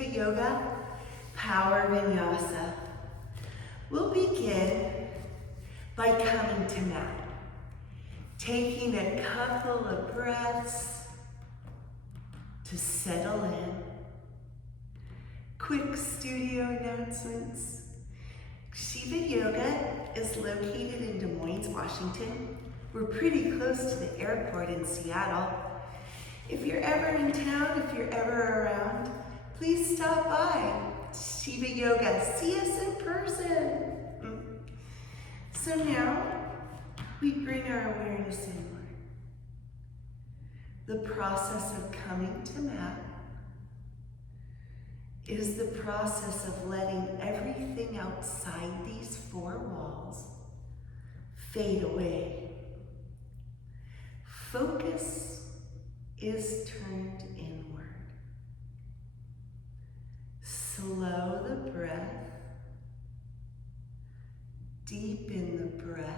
Shiva Yoga, Power Vinyasa. We'll begin by coming to mat. Taking a couple of breaths to settle in. Quick studio announcements. Shiva Yoga is located in Des Moines, Washington. We're pretty close to the airport in Seattle. If you're ever in town, if you're ever around, please stop by Shiva Yoga. See us in person. So now we bring our awareness inward. The process of coming to mat is the process of letting everything outside these four walls fade away. Focus is turned inward. Slow the breath. Deepen the breath.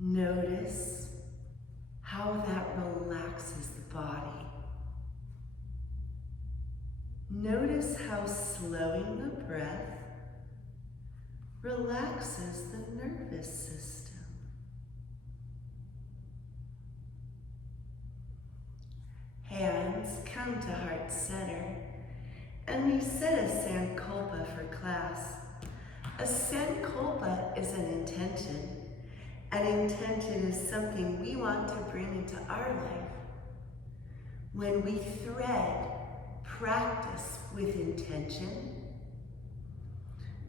Notice how that relaxes the body. Notice how slowing the breath relaxes the nervous system. Hands come to heart center, and we set a sankalpa for class. A sankalpa is an intention. An intention is something we want to bring into our life. When we thread practice with intention,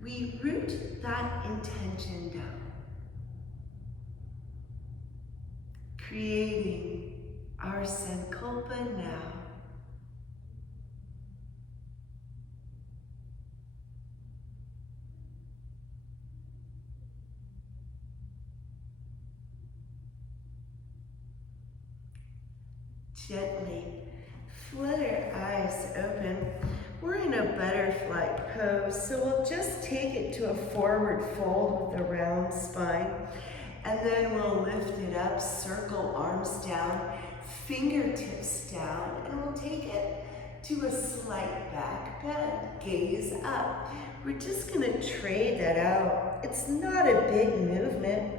we root that intention down, creating our sankalpa now. Gently flutter eyes open. We're in a butterfly pose, so we'll just take it to a forward fold with a round spine, and then we'll lift it up, circle arms down, fingertips down, and we'll take it to a slight back bend, gaze up. We're just gonna trade that out. It's not a big movement.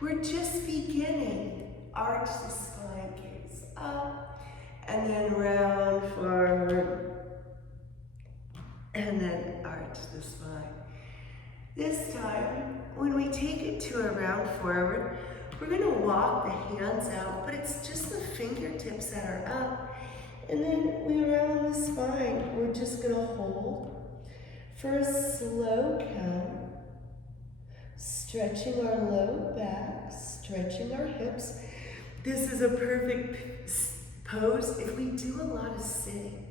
We're just beginning. Arch the spine, gaze up, and then round forward, and then arch the spine. This time, when we take it to a round forward, we're gonna walk the hands out, but it's just the fingertips that are up. And then we round the spine. We're just gonna hold for a slow count, stretching our low back, stretching our hips. This is a perfect pose if we do a lot of sitting.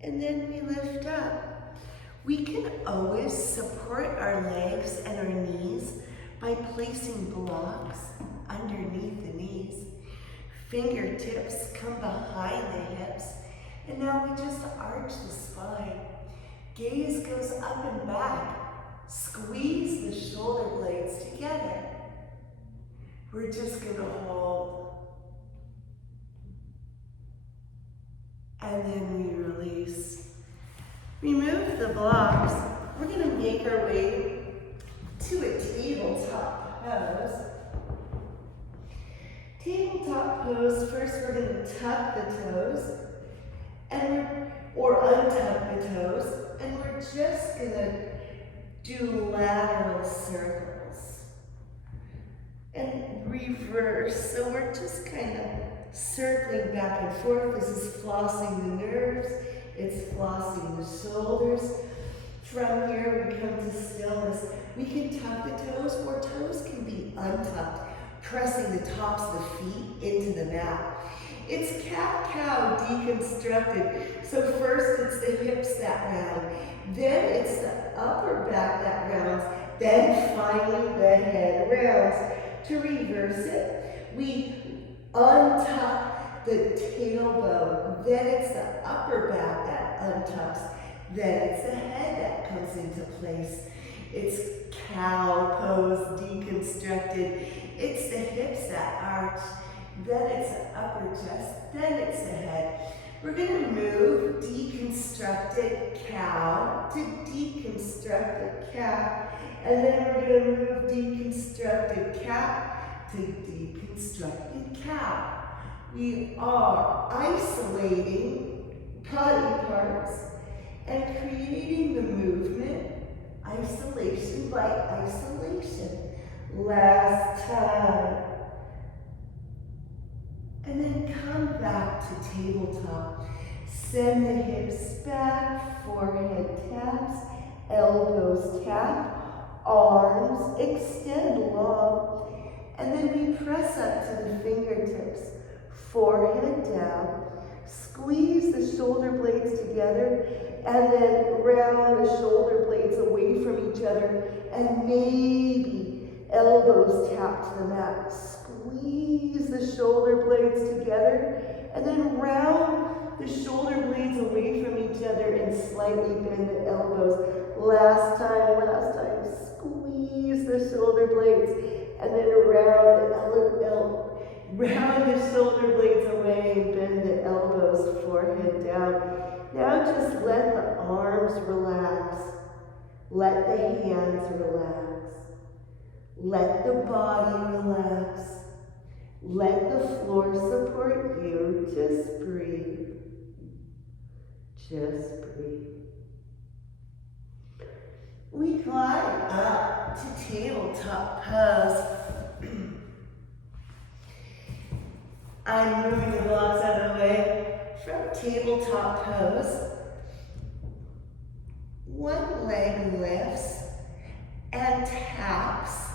And then we lift up. We can always support our legs and our knees by placing blocks underneath the knees. Fingertips come behind the hips. And now we just arch the spine. Gaze goes up and back. Squeeze the shoulder blades together. We're just gonna hold. And then we release. Remove the blocks. We're gonna make our way to a tabletop pose. Tabletop pose, first we're gonna tuck the toes, or untuck the toes, and we're just gonna do lateral circles. And reverse, so we're just kind of circling back and forth. This is flossing the nerves, it's flossing the shoulders. From here we come to stillness. We can tuck the toes, or toes can be untucked, pressing the tops of the feet into the mat. It's cat-cow deconstructed. So first it's the hips that round, then it's the upper back that rounds, then finally the head rounds. To reverse it, we untuck the tailbone, then it's the upper back that untucks, then it's the head that comes into place. It's cow pose deconstructed. It's the hips that arch, then it's the upper chest, then it's the head. We're going to move deconstructed cow to deconstructed cat, and then we're going to move deconstructed cat to deconstructed cow. We are isolating body parts and creating the movement, isolation by isolation. Last time. And then come back to tabletop. Send the hips back, forehead taps, elbows tap, arms extend long. And then we press up to the fingertips, forehead down. Squeeze the shoulder blades together and then round the shoulder blades away from each other and maybe elbows tap to the mat. Squeeze the shoulder blades together and then round the shoulder blades away from each other and slightly bend the elbows. Last time. Squeeze the shoulder blades and then round the shoulder blades away and bend the elbows, forehead down. Now just let the arms relax. Let the hands relax. Let the body relax. Let the floor support you. Just breathe. Just breathe. We glide up to tabletop pose. I'm moving the blocks out of the way. From tabletop pose, one leg lifts and taps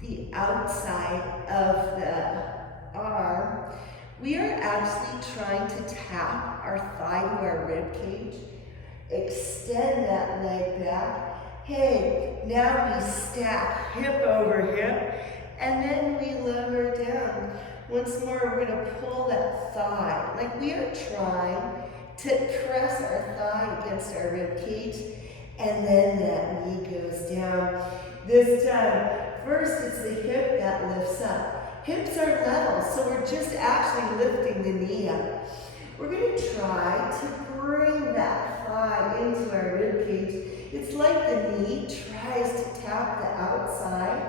the outside of the arm. We are actually trying to tap our thigh to our rib cage. Extend that leg back. Hey, now we stack hip over hip, and then we lower down. Once more, we're going to pull that thigh, like we are trying to press our thigh against our rib cage, and then that knee goes down. This time, first it's the hip that lifts up. Hips are level, so we're just actually lifting the knee up. We're going to try to bring that thigh into our rib cage. It's like the knee tries to tap the outside,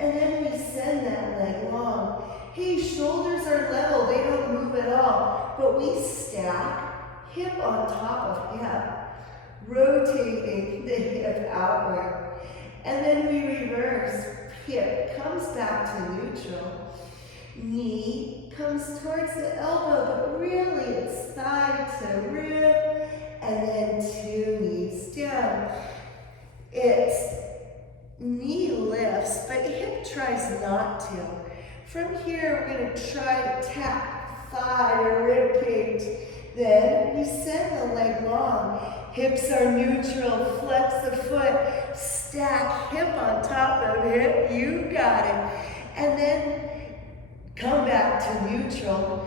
and then we send that leg long. Hey, shoulders are level, they don't move at all, but we stack hip on top of hip, rotating the hip outward. And then we reverse. Hip comes back to neutral. Knee comes towards the elbow, but really it's thigh to rib, and then two knees down. It's knee lifts, but hip tries not to. From here, we're going to try to tap thigh to rib cage. Then we send the leg long. Hips are neutral. Flex the foot. Stack hip on top of hip. You got it. And then come back to neutral.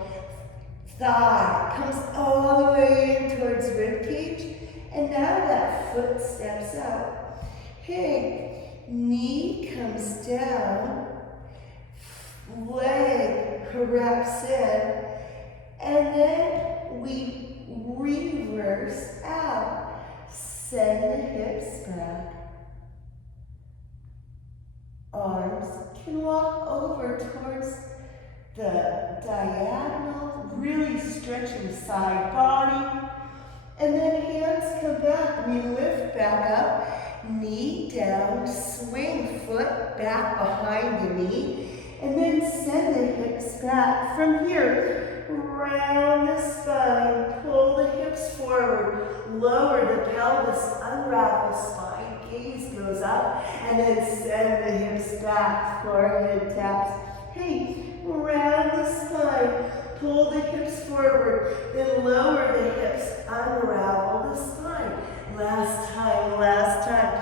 Thigh comes all the way in towards rib cage. And now that foot steps out. Hey, knee comes down. Leg wraps in, and then we reverse out. Send the hips back. Arms can walk over towards the diagonal, really stretching side body. And then hands come back. We lift back up, knee down, swing foot back behind the knee. And then send the hips back. From here, round the spine, pull the hips forward, lower the pelvis, unravel spine, gaze goes up, and then send the hips back, forehead taps. Hey, round the spine, pull the hips forward, then lower the hips, unravel the spine. Last time.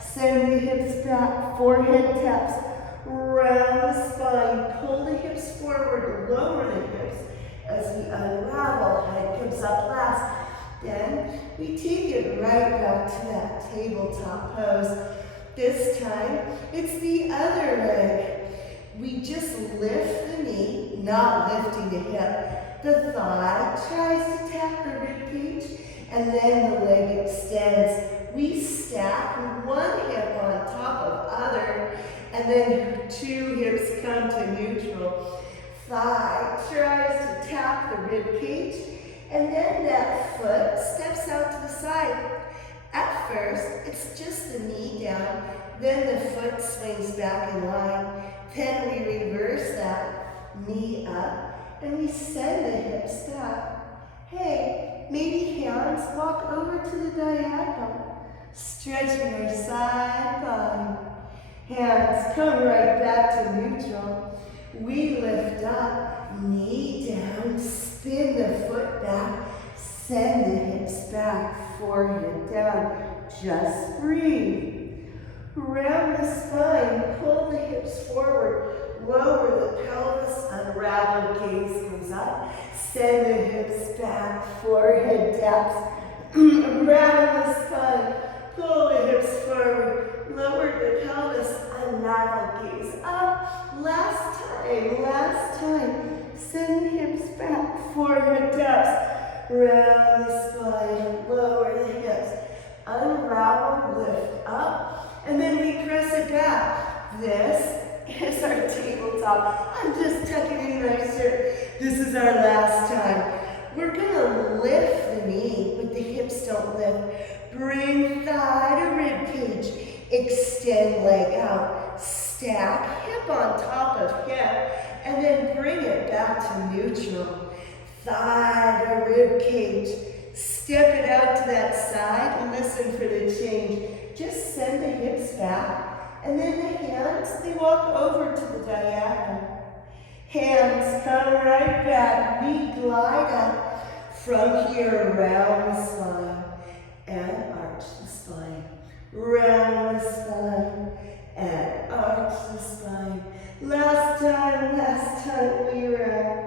Send the hips back, forehead taps. Round the spine, pull the hips forward, lower the hips as we unravel. Head comes up last. Then we take it right back to that tabletop pose. This time, it's the other leg. We just lift the knee, not lifting the hip. The thigh tries to tap the rib cage, and then the leg extends. We stack one hip on top of other, and then two hips come to neutral. Thigh tries to tap the rib cage, and then that foot steps out to the side. At first, it's just the knee down, then the foot swings back in line. Then we reverse that, knee up, and we send the hips back. Hey, maybe hands walk over to the diagonal, stretching our side body. Hands come right back to neutral. We lift up, knee down, spin the foot back, send the hips back, forehead down, just breathe. Round the spine, pull the hips forward, lower the pelvis, unravel, gaze comes up, send the hips back, forehead taps, around the spine, pull the hips forward, lower the pelvis, unravel, gaze up. Last time, send the hips back, forehead taps, round the spine, lower the hips, unravel, lift up, and then we press it back. This is our tabletop. I'm just tucking in my shirt. This is our last time. We're gonna lift the knee, but the hips don't lift. Bring thigh to rib cage, extend leg out, stack hip on top of hip, and then bring it back to neutral. Thigh to rib cage, step it out to that side and listen for the change. Just send the hips back, and then the hands, they walk over to the diagonal. Hands come right back, we glide up from here around the spine and arch the spine. Round the spine and arch the spine. Last time we round,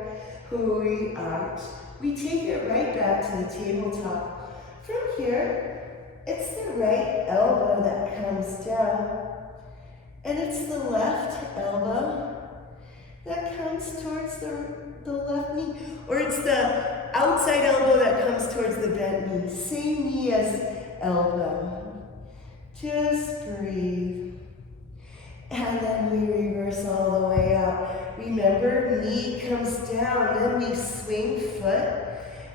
we arch. We take it right back to the tabletop. From here, it's the right elbow that comes down, and it's the left elbow that comes towards the left knee, or it's the outside elbow that comes towards the bent knee. Same knee as elbow. Just breathe. And then we reverse all the way out. Remember, knee comes down, then we swing foot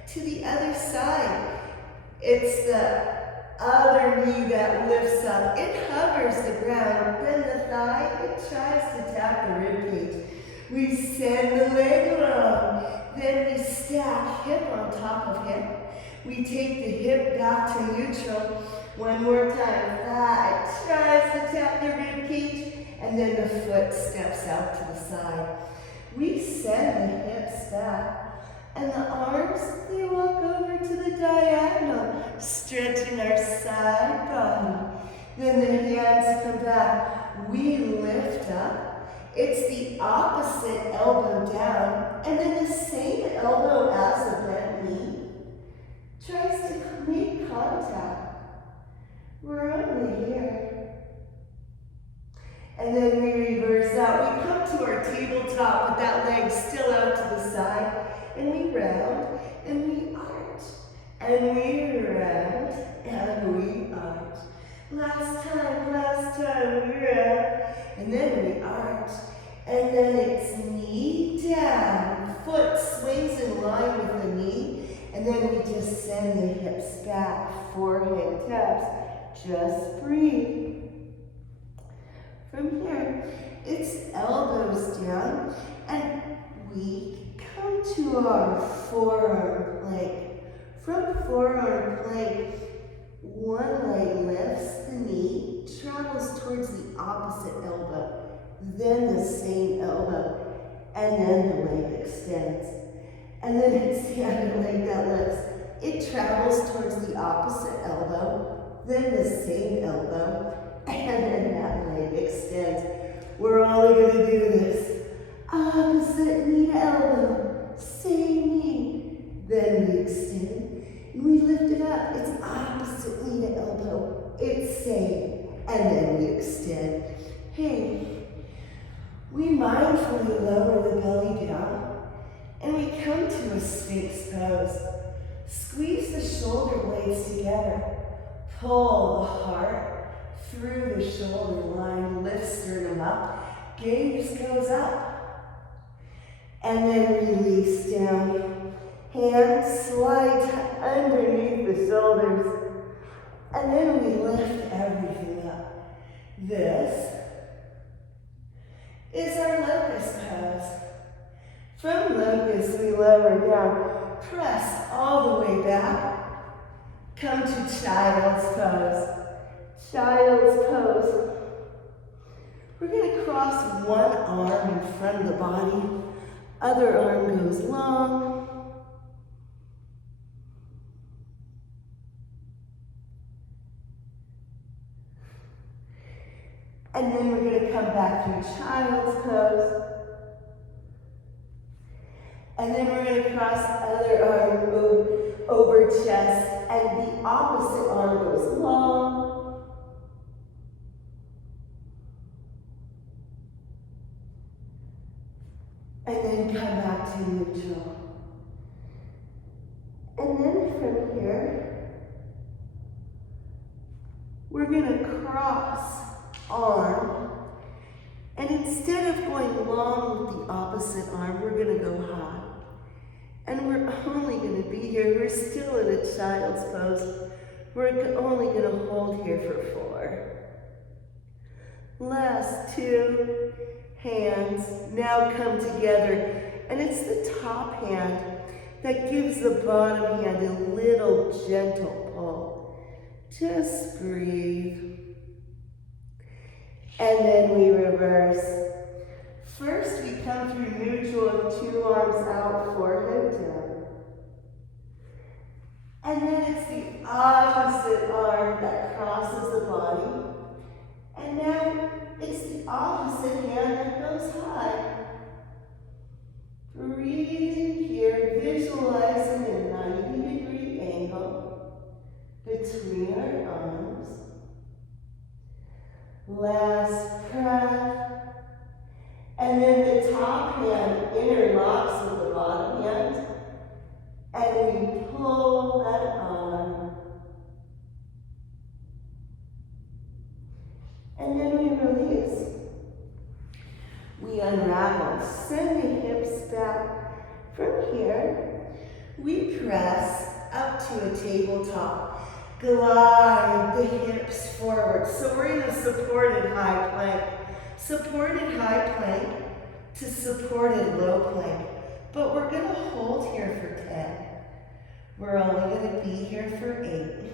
to the other side. It's the other knee that lifts up. It hovers the ground. Then the thigh, it tries to tap the rib cage. We send the leg long. Then we stack hip on top of hip. We take the hip back to neutral. One more time. Thigh tries to tap the rib cage. And then the foot steps out to the side. We send the hips back. And the arms, they walk over to the diagonal, stretching our side body. Then the hands come back. We lift up. It's the opposite elbow down, and then the same elbow as the bent knee tries to make contact. We're only here. And then we reverse out. We come to our tabletop with that leg still out to the side. And we round, and we arch, and we round, and we arch. Last time, we round, and then we arch, and then it's knee down, foot swings in line with the knee, and then we just send the hips back, forehead taps, just breathe. From here, it's elbows down, and we come to our forearm plank. From forearm plank, one leg lifts the knee, travels towards the opposite elbow, then the same elbow, and then the leg extends. And then it's the other leg that lifts. It travels towards the opposite elbow, then the same elbow, and then that leg extends. We're only going to do this. Opposite knee to elbow, same knee. Then we extend, and we lift it up. It's opposite knee to elbow, it's same. And then we extend. Hey, we mindfully lower the belly down. Sphinx pose. Squeeze the shoulder blades together. Pull the heart through the shoulder line. Lift sternum up. Gaze goes up. And then release down. Hands slide underneath the shoulders. And then we lift everything up. This is our locust pose. From locust, we lower down, press all the way back. Come to child's pose. Child's pose. We're going to cross one arm in front of the body. Other arm goes long. And then we're going to come back to child's pose. And then we're going to cross other arm over chest, and the opposite arm goes long. And then come back to neutral. And then from here, we're going to cross arm, and instead of going long with the opposite arm, we're going to go high. And we're only going to be here, we're still in a child's pose. We're only going to hold here for 4. Last 2 hands now come together, and it's the top hand that gives the bottom hand a little gentle pull. Just breathe. And then we reverse. First, we come through neutral with 2 arms out, forehead down. And then it's the opposite arm that crosses the body. And now it's the opposite hand that goes high. Breathing here, visualizing a 90-degree angle between our arms. Last breath. And then the top hand interlocks with the bottom hand. And we pull that on. And then we release. We unravel. Send the hips back. From here, we press up to a tabletop. Glide the hips forward. So we're in a supported high plank. Supported high plank to supported low plank. But we're going to hold here for 10. We're only going to be here for 8.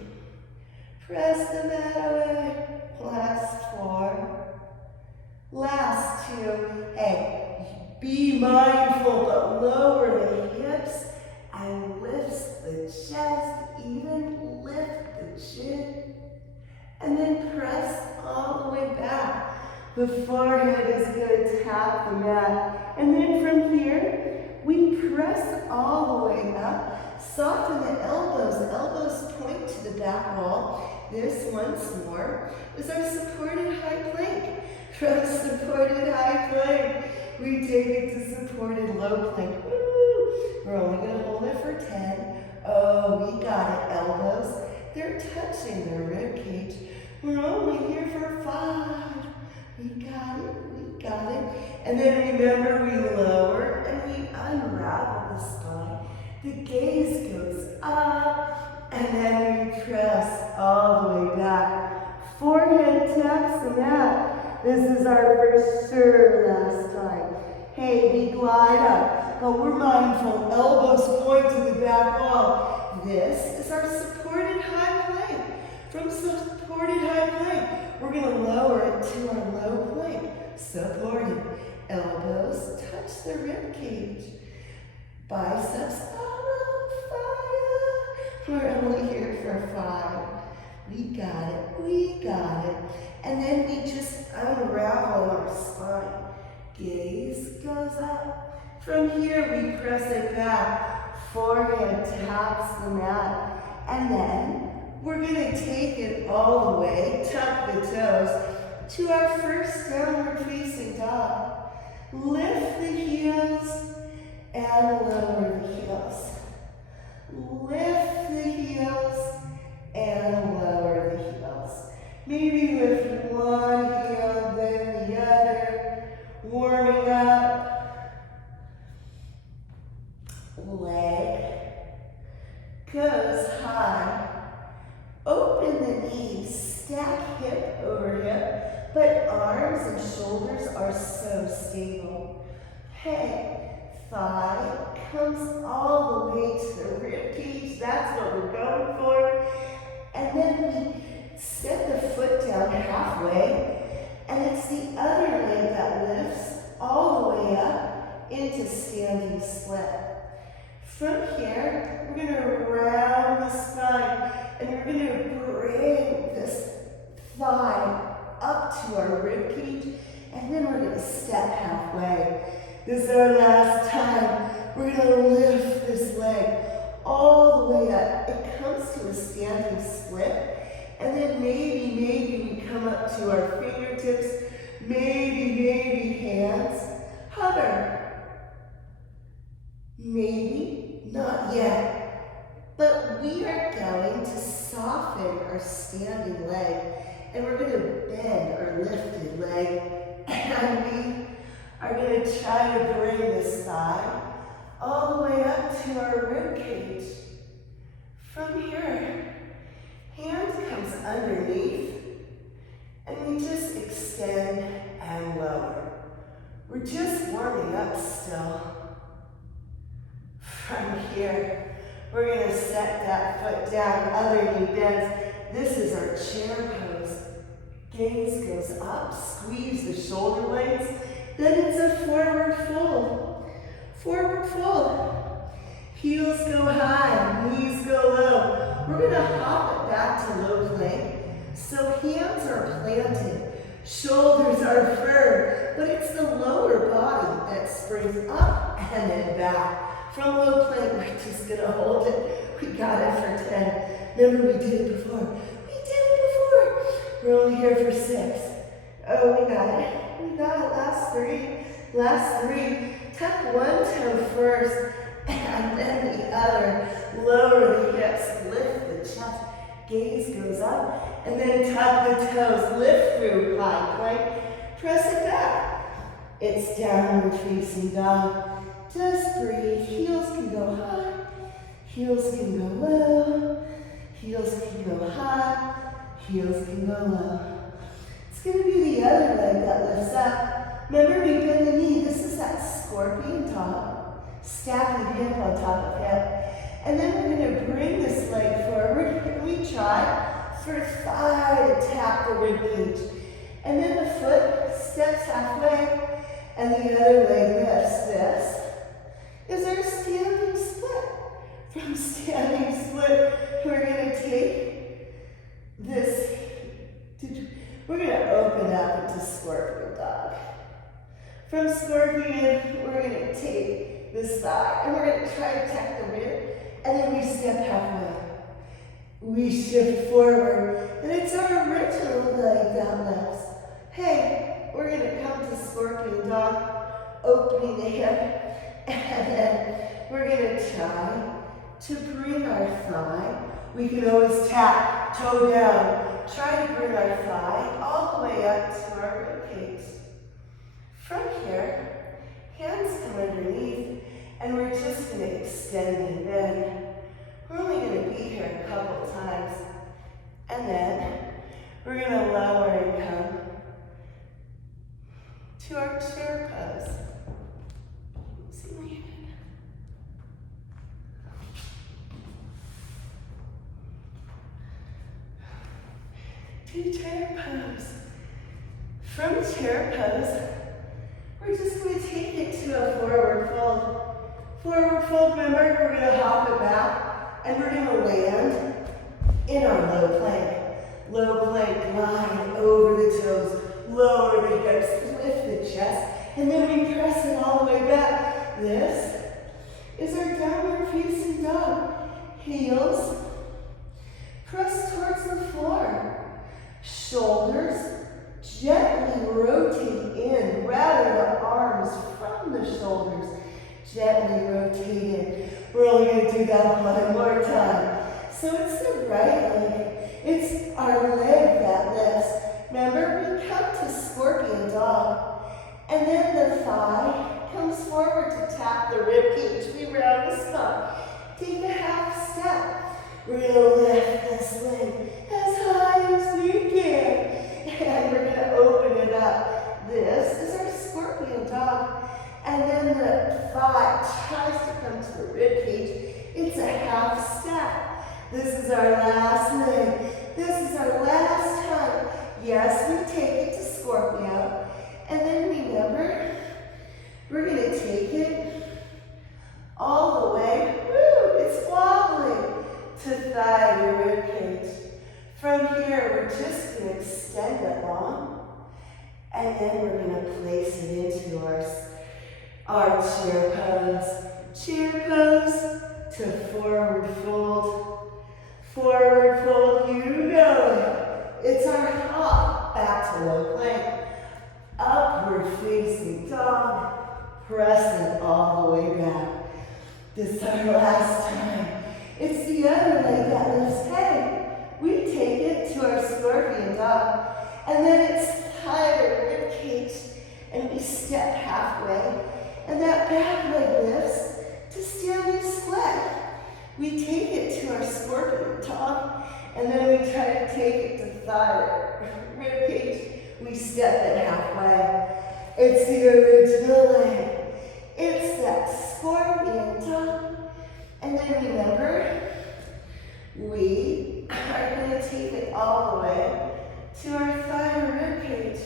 Press the mat away. Last 4. Last 2. Hey, be mindful, but lower the hips and lift the chest. Even lift the chin. And then press all the way back. The forehead is going to tap the mat. And then from here, we press all the way up. Soften the elbows. Elbows point to the back wall. This, once more, is our supported high plank. From supported high plank, we take it to supported low plank. Woo! We're only going to hold it for 10. Oh, we got it. Elbows, they're touching the rib cage. We're only here for 5. We got it, we got it. And then remember, we lower and we unravel the spine. The gaze goes up, and then we press all the way back. Forehead taps the mat. This is our for sure last time. Hey, we glide up, but we're mindful. Elbows point to the back wall. This is our supported high plank. From supported high plank, we're going to lower it to our low plank. Supported. Elbows touch the rib cage. Biceps on fire. We're only here for 5. We got it. We got it. And then we just unravel our spine. Gaze goes up. From here, we press it back. Forehead taps the mat. And then we're going to take it all the way, tuck the toes, to our first downward facing dog. Lift the heels and lower the heels. leg goes high. Open the knees, stack hip over hip, but arms and shoulders are so stable. Hey, thigh comes all the way to the rib cage. That's what we're going for. And then we set the foot down halfway, and it's the other leg that lifts all the way up into standing split. From here, we're going to round the spine, and we're going to bring this thigh up to our rib cage, and then we're going to step halfway. This is our last time. We're going to lift this leg all the way up. It comes to a standing split, and then maybe we come up to our fingertips, maybe hands. Hover. Maybe, not yet. But we are going to soften our standing leg, and we're going to bend our lifted leg, and we are going to try to bring this thigh all the way up to our rib cage. From here, hand comes underneath, and we just extend and lower. We're just warming up still. From here, we're going to set that foot down, other knee bends. This is our chair pose. Gaze goes up, squeeze the shoulder blades. Then it's a forward fold. Forward fold. Heels go high, knees go low. We're going to hop it back to low plank. So hands are planted, shoulders are firm, but it's the lower body that springs up and then back. From low plank, we're just going to hold it. We got it for 10. Remember, we did it before. We did it before. We're only here for 6. Oh, we got it. We got it. Last 3. Last 3. Tuck one toe first, and then the other. Lower the hips, lift the chest. Gaze goes up, and then tuck the toes. Lift through high plank. Press it back. It's downward facing dog. Just breathe. Heels can go high. Heels can go low. Heels can go high. Heels can go low. It's going to be the other leg that lifts up. Remember, we bend the knee. This is that scorpion top. Stacking hip on top of hip. And then we're going to bring this leg forward. And we try for thigh to tap the rib cage. And then the foot steps halfway. And the other leg lifts. This is our standing split. From standing split, we're going to take this, we're going to open up into scorpion dog. From scorpion, we're going to take this thigh, and we're going to try to tuck the rib, and then we step halfway. We shift forward, and it's our original leg that lifts. Hey, we're going to come to scorpion dog, opening the hip, and then we're going to try to bring our thigh. We can always tap, toe down. Try to bring our thigh all the way up to our rib cage. From here, hands come underneath, and we're just going to extend and bend. We're only going to be here a couple times. And then we're going to lower and come to our chair pose. See my hand? To chair pose. From chair pose, we're just going to take it to a forward fold. Forward fold, remember, we're going to hop it back, and we're going to land in our low plank. Low plank, glide over the toes, lower the hips, lift the chest, and then we press it all the way back. This is our downward facing dog. Heels press towards the floor. Shoulders gently rotate in. Rather the arms from the shoulders gently rotate in. We're only going to do that one more time. So it's the right leg. It's our leg that lifts. Remember, we come to scorpion dog. And then the thigh comes forward to tap the rib cage. We round the spine. Take a half step. We're going to lift this leg as high as we can. And we're going to open it up. This is our scorpion dog. And then the thigh tries to come to the rib cage. It's a half step. This is our last leg. This is our last time. Yes, we take it to Scorpio. And then remember, we're going to take it all the way. Woo, it's wobbling to thigh to rib cage. From here, we're just going to extend it long. And then we're going to place it into our chair pose. Chair pose to forward fold. Forward fold, you know it. It's our hop back to low plank. Upward facing dog. Pressing all the way back. This is our last time. It's the other leg that lifts. Hey, we take it to our scorpion dog. And then it's higher rib cage. And we step halfway. And that back leg lifts to standing split. We take it to our scorpion dog, and then we try to take it to thigh rib cage. We step it halfway. It's the original leg. It's that scorpion dog. And then remember, we are going to take it all the way to our thigh rib cage.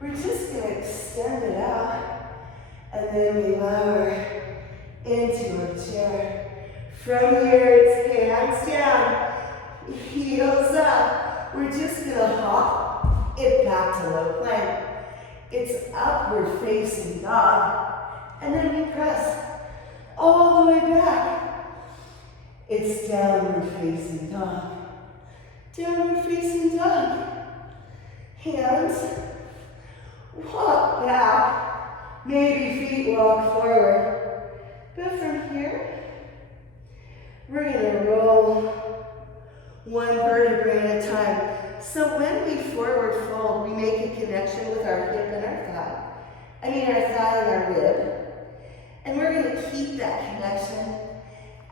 We're just going to extend it out, and then we lower into our chair. From here, it's hands down, heels up. We're just going to hop it back to low plank. It's upward facing dog. And then we press all the way back. It's downward facing dog. Downward facing dog. Hands, walk back. Maybe feet walk forward. But from here, we're going to roll one vertebrae at a time. So when we forward fold, we make a connection with our hip and our thigh. Our thigh and our rib. And we're going to keep that connection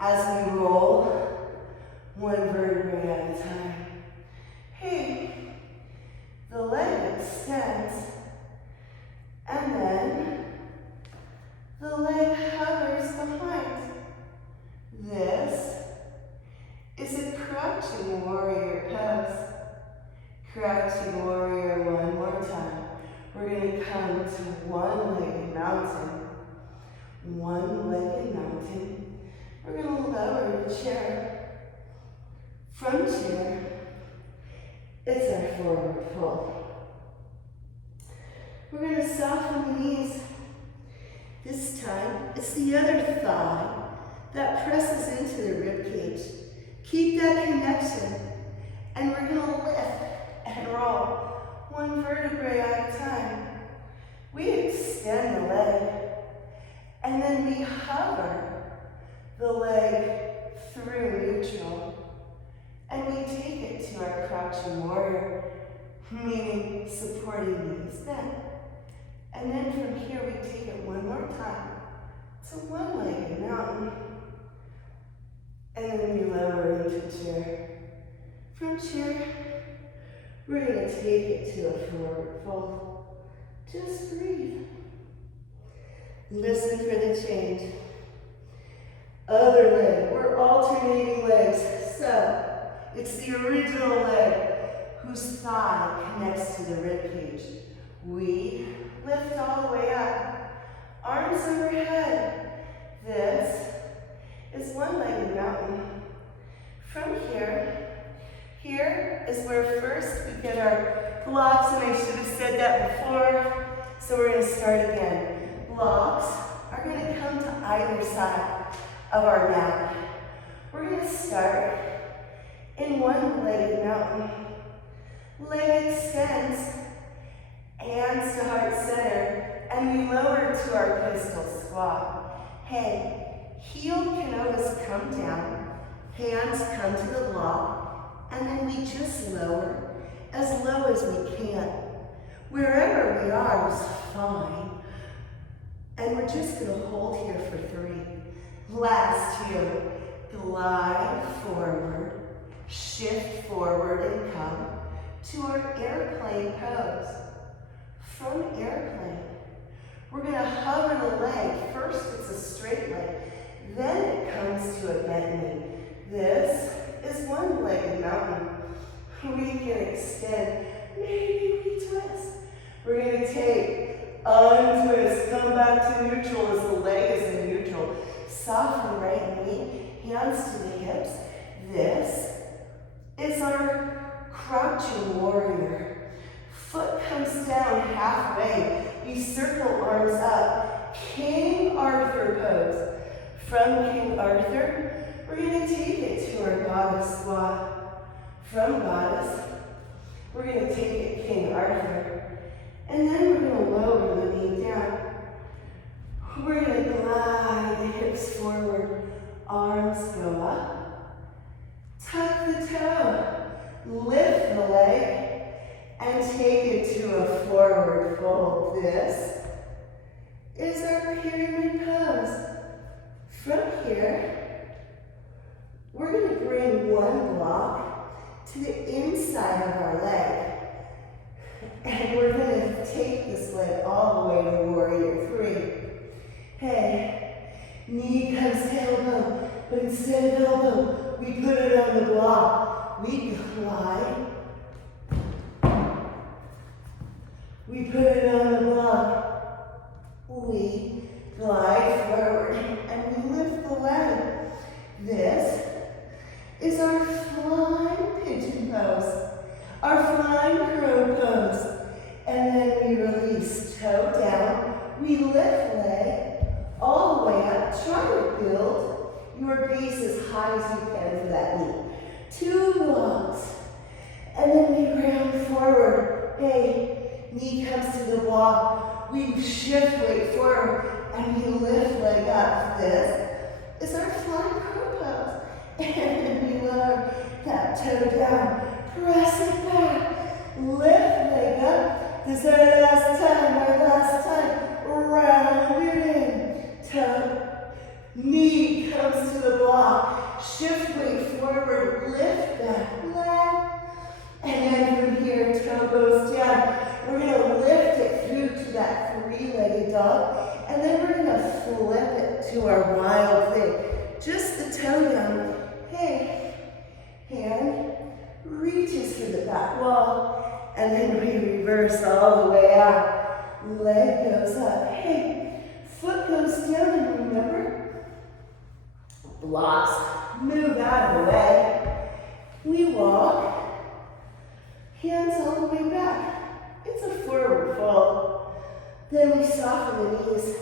as we roll one vertebrae at a time. Hey, the leg extends. And then the leg hovers behind. This is a crouching warrior pose. Crouching warrior one more time. We're going to come to one-legged mountain. One-legged mountain. We're going to lower the chair. From chair, it's our forward fold. We're going to soften the knees. This time, it's the other thigh that presses into the rib cage. Keep that connection. And we're going to lift and roll one vertebrae at a time. We extend the leg. And then we hover the leg through neutral. And we take it to our crouching warrior, meaning supporting knees bent. And then from here, we take it one more time to one-legged mountain. And then we lower into chair. From chair, we're going to take it to a forward fold. Just breathe. Listen for the change. Other leg. We're alternating legs. So, it's the original leg whose thigh connects to the rib cage. We lift all the way up. Arms overhead. This is one-legged mountain. From here is where first we get our blocks, and I should have said that before. So we're going to start again. Blocks are going to come to either side of our mat. We're going to start in one-legged mountain. Leg extends, hands to heart center, and we lower to our pistol squat. Hey, heel can always come down, hands come to the block, and then we just lower as low as we can. Wherever we are is fine. And we're just going to hold here for 3. Last 2. Glide forward, shift forward and come to our airplane pose. From airplane, we're going to hover the leg. First it's a straight leg, then it comes to a bent knee. This is one-legged mountain. We can extend, maybe we twist. We're going to take, untwist, come back to neutral as the leg is in neutral. Soften right knee, hands to the hips. This is our crouching warrior. Foot comes down halfway. We circle arms up. King Arthur pose. From King Arthur, we're going to take it to our goddess squat. From goddess, we're going to take it King Arthur. And then we're going to lower the knee down. We're going to glide the hips forward. Arms go up. Tuck the toe. Lift the leg. And take it to a forward fold. This is our pyramid pose. From here, we're going to bring one block to the inside of our leg. And we're going to take this leg all the way to warrior 3. Hey, knee comes to elbow, but instead of elbow, we put it on the block. We glide. We put it on the block. We glide forward and we lift the leg. This is our flying pigeon pose, our flying crow pose. And then we release, toe down. We lift leg all the way up. Try to build your base as high as you can for that knee. 2 blocks. And then we round forward. Hey, knee comes to the block. We shift weight forward and we lift leg up. This is our flying crow pose. And then we lower that toe down. Press it back. Lift leg up. This is our last time. Round it in. Toe. Knee comes to the block. Shift weight forward. Lift that leg. And then from here, toe goes down. We're going to lift it through to that 3-legged dog. And then we're going to flip it to our wild thing. Just the toe down. Hey. Hand reaches for the back wall. And then we reverse all the way out. Leg goes up. Hey, foot goes down, and remember, blocks move out of the way. We walk, hands all the way back. It's a forward fold. Then we soften the knees.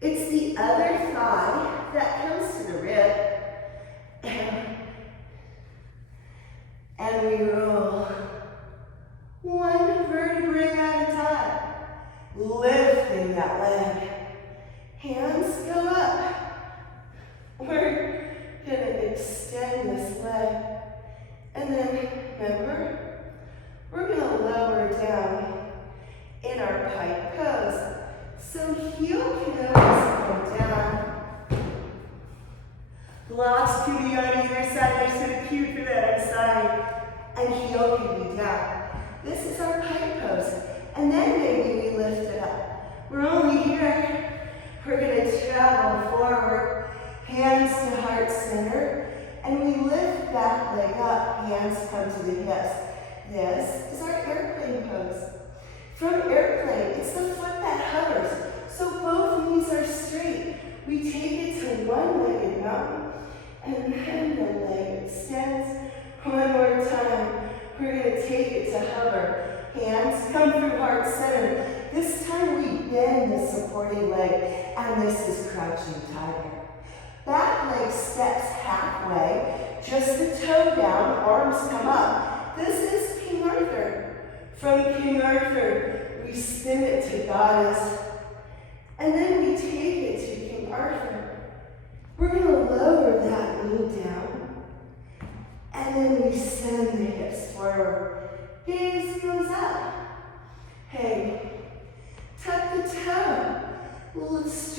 It's the other thigh that comes to the rib. And we roll. 1 vertebrae at a time. Lifting that leg. Hands go up. We're going to extend this leg. And then, remember, we're going to lower down in our pike pose. So heel can always go down. Blocks can be on either side. They're so cute for that. I'm sorry. And heel can be down. This is our pike pose. And then maybe we lift it up. We're only here. We're going to travel forward. Hands to heart center. And we lift that leg up. Hands come to the hips. This is our airplane pose. From airplane, it's the foot that hovers. So both knees are straight. We take it to one-legged mountain. And then the leg extends. One more time. We're going to take it to hover. Hands come through heart center. This time we bend the supporting leg, and this is crouching tiger. Back leg steps halfway, just the toe down, arms come up. This is King Arthur. From King Arthur, we spin it to goddess, and then we take it to King Arthur. We're going to lower that knee down, and then we send the hips forward. Gaze goes up. Hey, tuck the toe.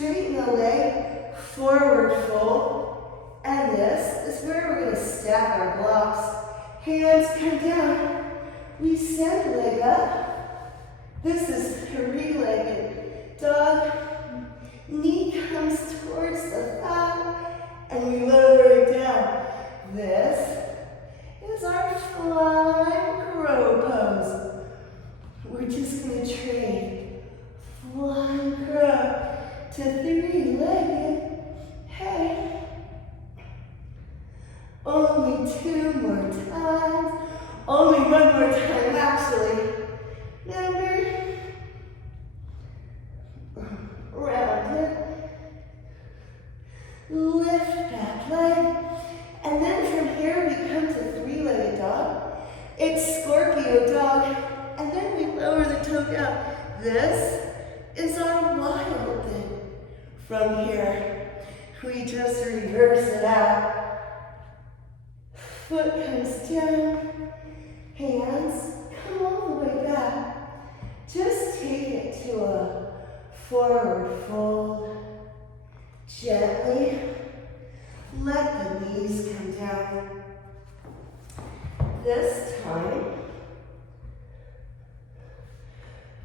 straighten the leg, forward fold. And this is where we're going to stack our blocks. Hands come down. We send leg up. This is three-legged dog. Knee comes towards the thigh, and we lower it down. This is our flying crow pose. We're just going to trade flying crow to three-legged. Hey. Only two more times. Only one more time, actually. Remember? Round it. Lift that leg. And then from here we come to three-legged dog. It's scorpio dog. And then we lower the toe down. This is our wild thing. From here, we just reverse it out. Foot comes down. Hands come all the way back. Just take it to a forward fold. Gently let the knees come down. This time,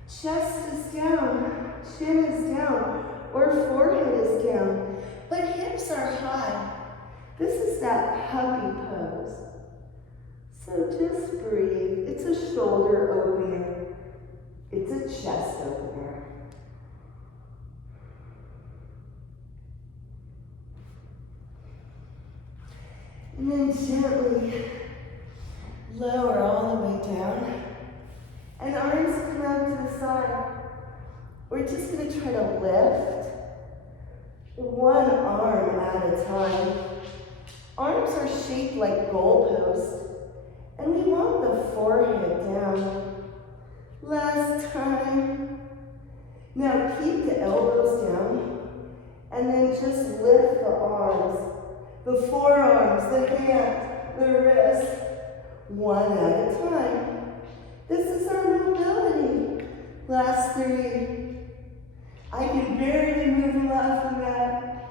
chest is down, chin is down, or forehead is down, but hips are high. This is that puppy pose. So just breathe. It's a shoulder opener. It's a chest opener. And then gently lower all the way down. And arms come out to the side. We're just going to try to lift one arm at a time. Arms are shaped like goalposts. And we want the forehead down. Last time. Now keep the elbows down. And then just lift the arms. The forearms, the hand, the wrist. One at a time. This is our mobility. Last three. I can barely move left from that.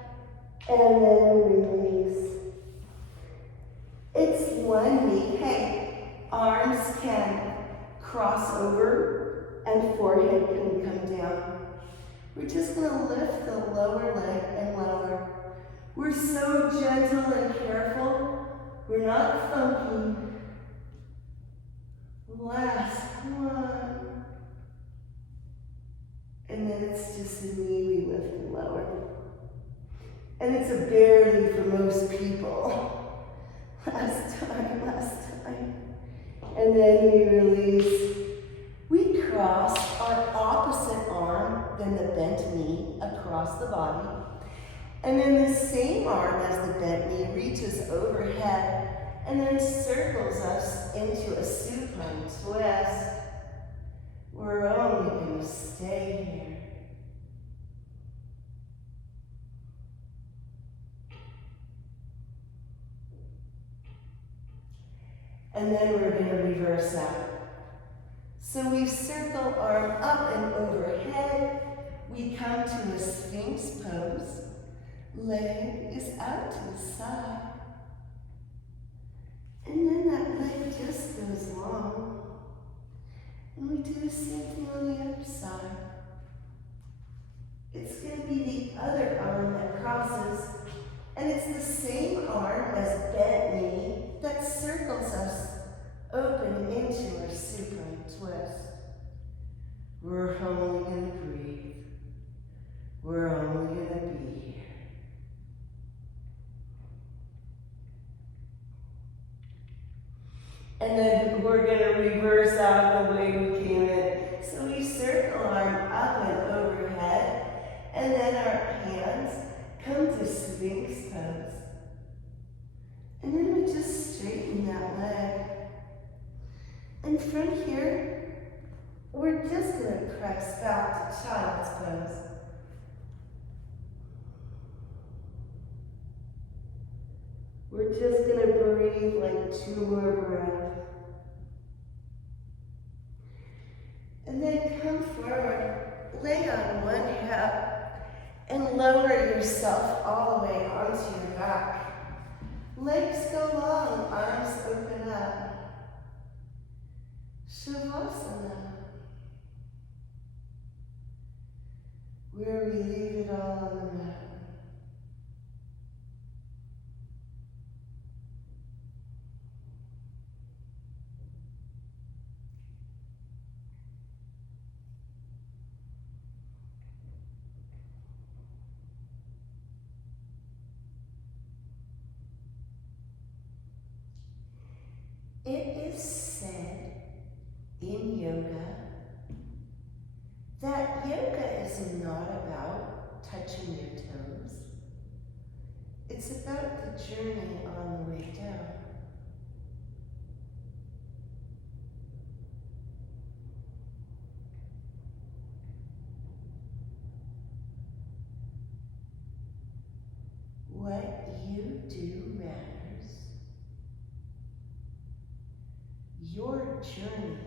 And then release. It's one knee. Hey, arms can cross over and forehead can come down. We're just going to lift the lower leg and lower. We're so gentle and careful. We're not funky. Last one. And then it's just a knee we lift and lower. And it's a barely for most people. Last time. And then we release. We cross our opposite arm, then the bent knee across the body. And then the same arm as the bent knee reaches overhead and then circles us into a supine twist. We're only going to stay here. And then we're going to reverse out. So we circle arm up and overhead. We come to a Sphinx pose. Leg is out to the side. And then that leg just goes long. And we do the same thing on the other side. It's going to be the other arm that crosses. And it's the same arm as bent knee that circles us open into our supine twist. We're only going to breathe. We're only going to be here. And then we're going to reverse out the way we came in. So we circle arm up and overhead. And then our hands come to Sphinx pose. And then we just straighten that leg. And from here, we're just going to press back to child's pose. We're just going to breathe like 2 more breaths. And then come forward, lay on one hip, And lower yourself all the way onto your back. Legs go long, arms open up. Shavasana, where we leave it all on the mat. It is said in yoga that yoga is not about touching your toes. It's about the journey on the way down. What you do matters. Your journey